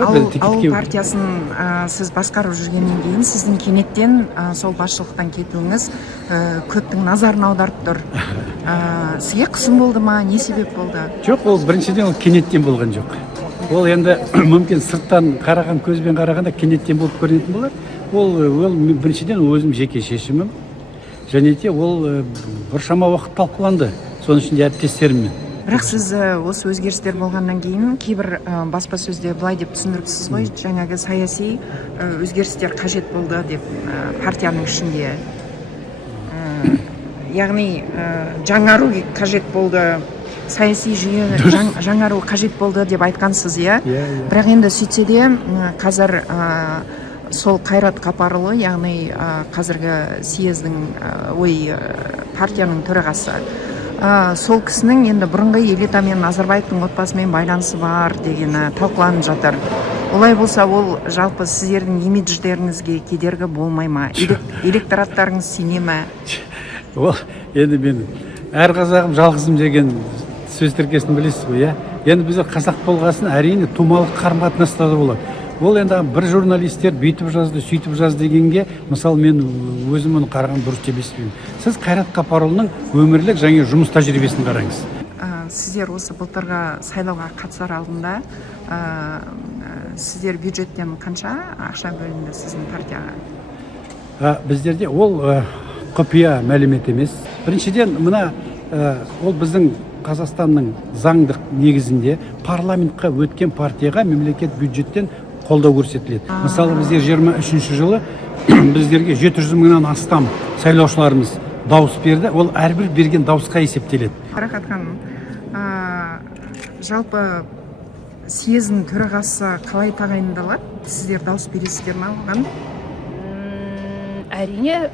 Ауыл партиясын сіз басқарып жүргеннен кейін сіздің кенеттен сол басшылықтан кетуіңіз көптің назарын аударып тұр. Сізге қысым болды ма, не себеп болды? Жоқ, ол біріншіден ол кенеттен болған жоқ. Ол енді мүмкін сырттан қараған көзбен қарағанда кенеттен болып көрінетін болар. Ол біріншіден өзім жеке шешімім. Және де ол біршама уақыт талқыланды. Соның ішінде әріптестеріммен. Бірақ сіз осы өзгерістер болғаннан кейін кейбір баспасөзде былай деп түсіндіріпсіз ғой, жаңағы саяси өзгерістер қажет болды деп партияның ішінде. Яғни жаңару қажет болды, саяси жүйе жаңару қажет болды деп айтқансыз, иә? Бірақ енді сөйтсе де қазір сол Қайрат Қапарұлы, яғни қазіргі съездің партияның төрағасы, сол кісінің енді бұрынғы элитамен Назарбаевтың отбасымен байланысы бар дегені талқыланып жатыр. Олай болса, ол жалпы сіздердің имидждеріңізге кедергі болмай ма? Электораттарыңыз сене ме? Ол енді мен әр қазағым жалғызым деген сөз тіркесін білесіз ғой, иә? Енді бізде қазақ болғасын әрине тумалық қарым-қатынаста да болады. Ол енді бір журналистер бүйтіп жазды, сөйтіп жазды дегенге, мысалы мен өзім оны қараған дұрыс деп есептеймін. Сіз Қайрат Қапарұлының өмірлік және жұмыс тәжірибесін қараңыз. Сіздер осы былтырғы сайлауға қатысар алдында сіздер бюджеттен қанша ақша бөлінді сіздің партияға? Біздерде ол құпия мәлімет емес. Біріншіден, ол біздің Қазақстанның заңдық негізінде парламентқа өткен партияға мемлекет бюджеттен қолдау көрсетіледі. Мысалы, біздер 23 жылы біздерге 700 мыңнан астам сайлаушыларымыз дауыс берді. Ол әрбір берген дауысқа есептеледі. Қарақат ханым, жалпы съездің төрағасы қалай тағайындалады? Сіздер дауыс бересіздер ме оған? Әрине,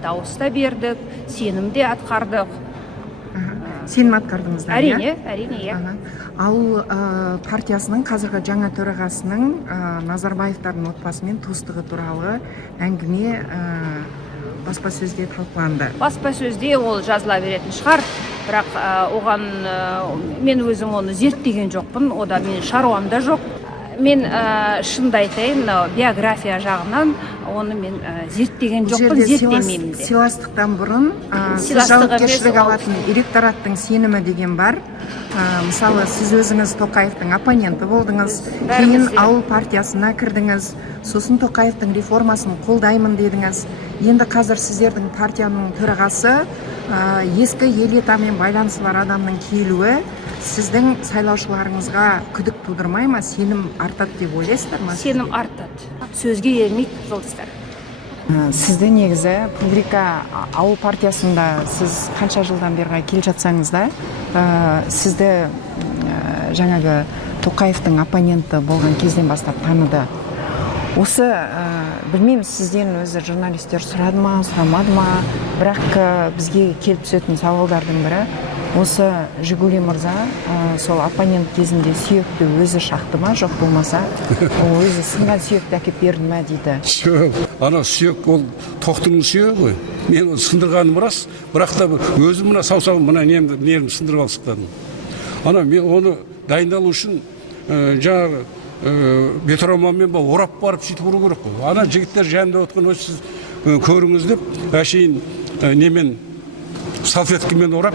дауыс та бердік, сенім де атқардық. Сенім атқардыңыздар, иә? Әрине, иә. Ал партиясының қазіргі жаңа төрағасының Назарбаевтардың отбасымен туыстығы туралы әңгіме баспасөзде талқыланды. Баспасөзде ол жазыла беретін шығар, бірақ оған мен өзім оны зерттеген жоқпын, ода мен шаруам да жоқ. Мен шынды айтайын, биография жағынан оны мен зерттеген жоқпын, зерттемеймін де. Сыйластықтан бұрын жауапкершілік алатын электораттың сенімі деген бар. Мысалы, сіз өзіңіз Тоқаевтың оппоненті болдыңыз, кейін ауыл партиясына кірдіңіз, сосын Тоқаевтың реформасын қолдаймын дедіңіз. Енді қазір сіздердің партияның төрағасы ескі элитамен байланысы бар адамның келуі сіздің сайлаушыларыңызға күдік тудырмай ма, сенім артады деп ойлайсыздар ма? Сенім артады. Сөзге ермейді, жолдастар. Сізді негізі публика ауыл партиясында сіз қанша жылдан бері келе жатсаңыз да, сізді жаңағы Тоқаевтың оппоненті болған кезден бастап таныды. Осы білмеймін, сізден өзі журналистер сұрады ма, сұрамады ма, бірақ бізге келіп түсетін сауалдардың бірі, осы Жигули мырза сол оппонент кезінде сүйекті өзі шақты ма, жоқ болмаса, өзі сынған сүйекті әкеп берді ма дейді. Ана сүйек ол тоқтың сүйегі ғой. Мен сындырғаным рас, бірақ та өзім мына саусағым мына нерім сындырып алсықтадым. Ана мен оны дайындалу үшін жаңағы бетроманмен орап барып сөйтіп ұру керек қой. Ана жігіттер жанында отқан осы сіз көріңіз деп, әшейін немен салфеткамен орап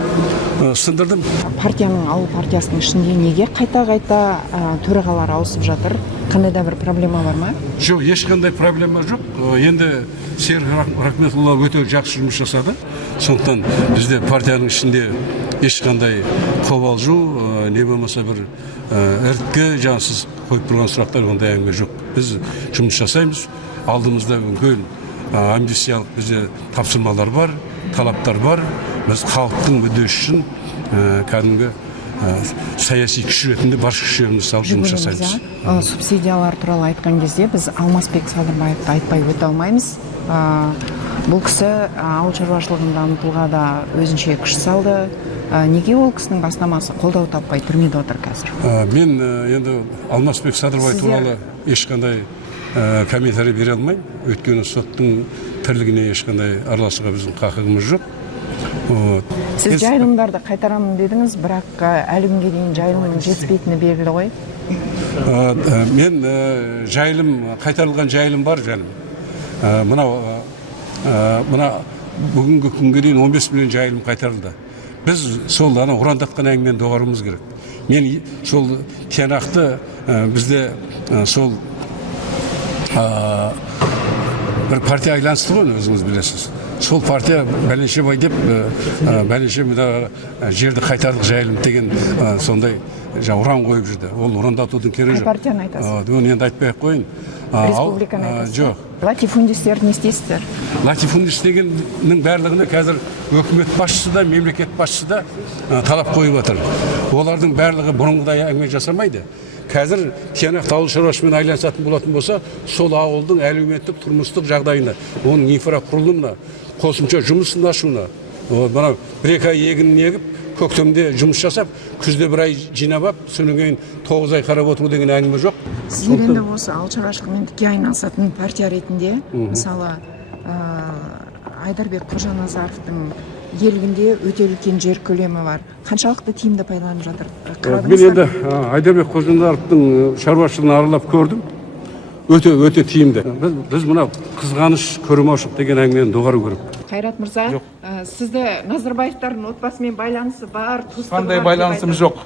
сындырдым. Партияның, ауыл партиясының ішінде неге қайта-қайта төрағалар ауысып жатыр? Қандай да бір проблема бар ма? Жоқ, ешқандай проблема жоқ. Енді Серік Рахметұлы өте жақсы жұмыс жасады. Сондықтан бізде партияның ішінде ешқандай қобалжу, не болмаса бір іріткі, жаңсыз қойып тұрған сұрақтар ондай әңгіме жоқ. Біз жұмыс жасаймыз. Алдымызда үлкен амбициялық бізде тапсырмалар бар, талаптар бар. Біз халықтың мүддесі үшін кәдімгі саяси күш ретінде бас күштерімізді салып жұмыс жасаймыз. Субсидиялар туралы айтқан кезде біз Алмасбек Садырбаевты айтпай өте алмаймыз. Бұл кісі ауыл шаруашылығын дамытуға да өзінше күш салды. Неге ол кісінің бастамасы қолдау таппай түрмеде отыр қазір? Мен енді Алмасбек Садырбай туралы ешқандай комментарий бере алмаймын. Өйткені соттың тірлігіне ешқандай араласуға біздің қақығымыз жоқ. Сіз жайылымдарды қайтарамын дедіңіз, бірақ әлі күнге дейін жайылымның жетіспейтіні белгілі ғой. Мен жайылым, қайтарылған жайылым бар жаным. Мына бүгінгі күнге дейін 15 миллион жайылым қайтарылды. Біз сол ұрандатқан әңгімені доғаруымыз керек. Мен сол тиянақты бізде сол бір партия айланысты ғой, өзіңіз білесіз. Сол партия бәленше бай деп, бәленше жерді қайтардық жайылым деген сондай ұран қойып жүрді. Ол ұрандатудың керегі жоқ. Қай партияны айтасыз? Оны енді айтпай-ақ қойын. Республиканы айтасыз? Жоқ. Латифундистер не істейсіздер? Латифундист дегеннің барлығына қазір өкімет басшысы да, мемлекет басшысы да талап қойып отыр. Олардың барлығы бұрынғыдай әңгіме жасамайды. Қазір тиянақты ауыл шаруашылығымен айланысатын болатын болса, сол ауылдың әлеуметтік тұрмыстық жағдайына, оның инфрақұрылымына, қосымша жұмысын ашуына, мына 1-2 ай егінін егіп, көктемде жұмыс жасап, күзде 1 ай жинап алып, содан кейін 9 ай қарап отыру деген әңгіме жоқ. Сіздер енді осы ауыл шаруашылығымен тіке айналысатын партия ретінде, мысалы, Айдарбек Қожаназаровтың иелігінде өте үлкен жер көлемі бар. Қаншалықты тиімді пайдаланып жатыр? Мен енді Айдарбек Қожаназаровтың шаруашылығын аралап көрдім. Өте тиімді. Біз мына қызғаныш, көрмеушілік деген әңгімені доғару керек. Қайрат мырза, сізді Назарбаевтардың отбасымен байланысы бар, туыстығы бар. Қандай байланысым жоқ.